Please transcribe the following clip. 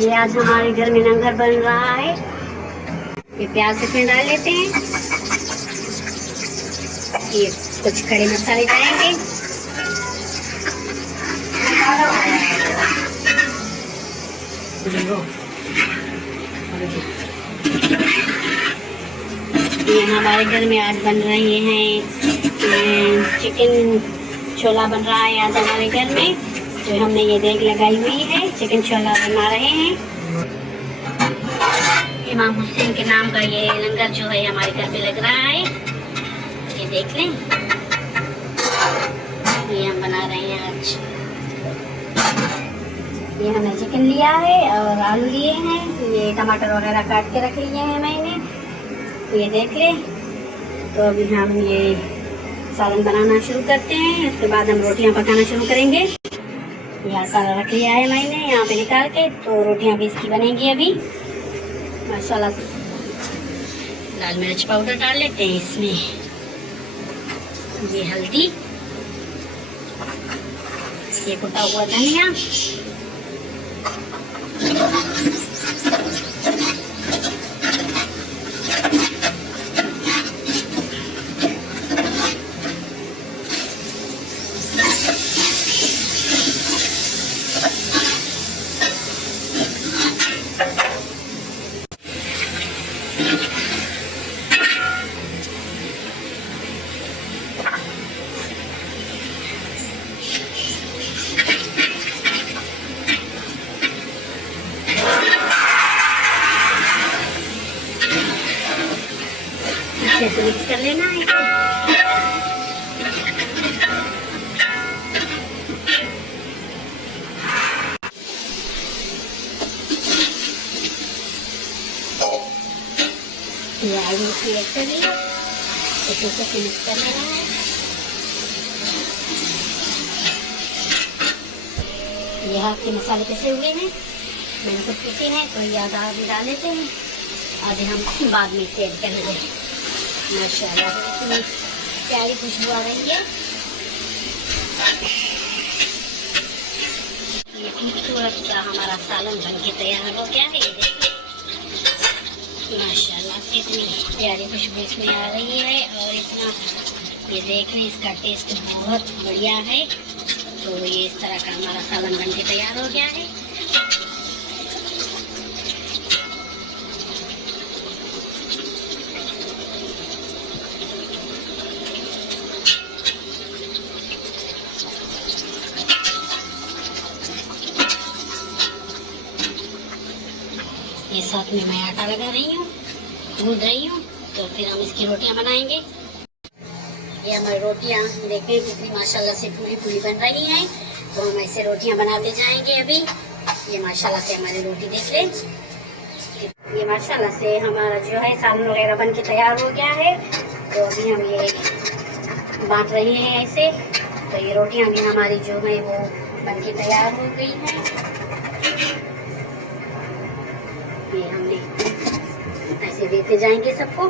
ये आज हमारे घर में लंगर बन रहा है। ये प्याज इसमें डाल लेते हैं। ये कुछ खड़े मसाले डालेंगे। ये हमारे घर में आज बन रहे हैं चिकन छोला बन रहा है आज हमारे घर में। तो हमने ये देग लगाई हुई है, चिकन छोला बना रहे हैं। इमाम हुसैन के नाम का ये लंगर जो है हमारे घर में लग रहा है। ये देख लें, ये हम बना रहे हैं आज। ये हमने चिकन लिया है और आलू लिए हैं। ये टमाटर वगैरह काट के रख लिए हैं मैंने। ये देख ले। तो अभी हम ये सालन बनाना शुरू करते हैं। उसके बाद हम रोटियां पकाना शुरू करेंगे। ये आटा रख लिया है मैंने यहाँ पे निकाल के। तो रोटियां भी इसकी बनेंगी अभी माशाल्लाह से। लाल मिर्च पाउडर डाल लेते हैं इसमें। ये हल्दी, ये कुटा हुआ धनिया, अच्छे से मिक्स कर लेना है। ये आलू को ऐड कर लिया, अच्छे से मिक्स कर लेना है। ये हाथ के मसाले पिसे हुए हैं, मैंने कुछ पिसे हैं तो ये आधा भी डाल लेते हैं, आधे हम बाद में ऐड करेंगे। माशाल्लाह इतनी प्यारी खुशबू आ रही है। ये खूबसूरत सा हमारा सालन बनके तैयार हो गया है। ये देखिए माशाल्लाह से इतनी प्यारी खुशबू इसमें आ रही है और इतना ये देख रहे इसका टेस्ट बहुत बढ़िया है। तो ये इस तरह का हमारा सालन बनके तैयार हो गया है। ये साथ में मैं आटा लगा रही हूँ, गूंद रही हूँ। तो फिर हम इसकी रोटियां बनाएंगे। ये हमारी रोटियां देखें कितनी माशाल्लाह से पूरी पूरी बन रही हैं। तो हम ऐसे रोटियां बनाते जाएंगे अभी। ये माशाल्लाह से हमारी रोटी देख लें। ये माशाल्लाह से हमारा जो है सालन वगैरह बन के तैयार हो गया है। तो अभी हम ये बांट रहे हैं ऐसे। तो ये रोटियां भी हमारी जो है वो बन के तैयार हो गई हैं। ये हमने ऐसे देते जाएंगे सबको।